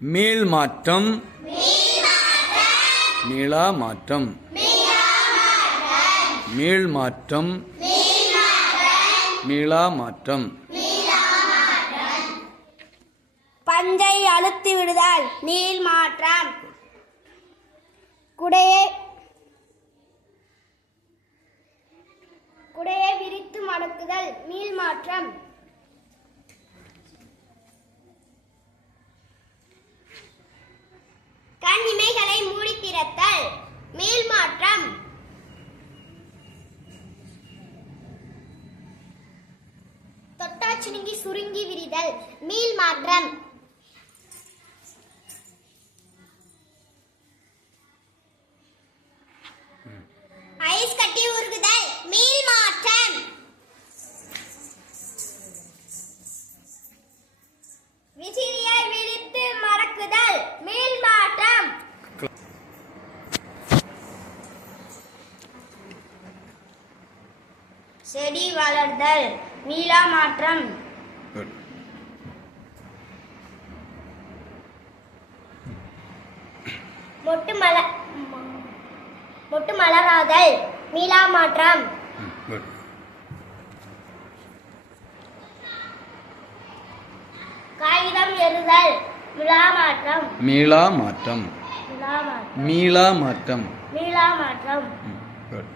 மீள் மாற்றம் மீளா மாற்றம் மீள் மாற்றம் மீளா மாற்றம் பஞ்சை அழுத்தி விடுதல் நீள் மாற்றம். குடையை விரித்து மடக்குதல் மீள் மாற்றம். கண் இமைகளை மூடி திறத்தல் மீள் மாற்றம். தொட்டாச்சினுங்கி சுருங்கி விரிதல் மீள் மாற்றம். ஐஸ் கட்டி உருகுதல் மீள் மாற்றம். விசிறியை விரித்து மடக்குதல் மீள் மாற்றம். செடி வளர்தல் மீளா மாற்றம். மொட்டு மலராதல் மீளா மாற்றம். காகிதம் எறிதல் மீளா மாற்றம். மீளா மாற்றம் மீளா மாற்றம் மீளா மாற்றம். Good.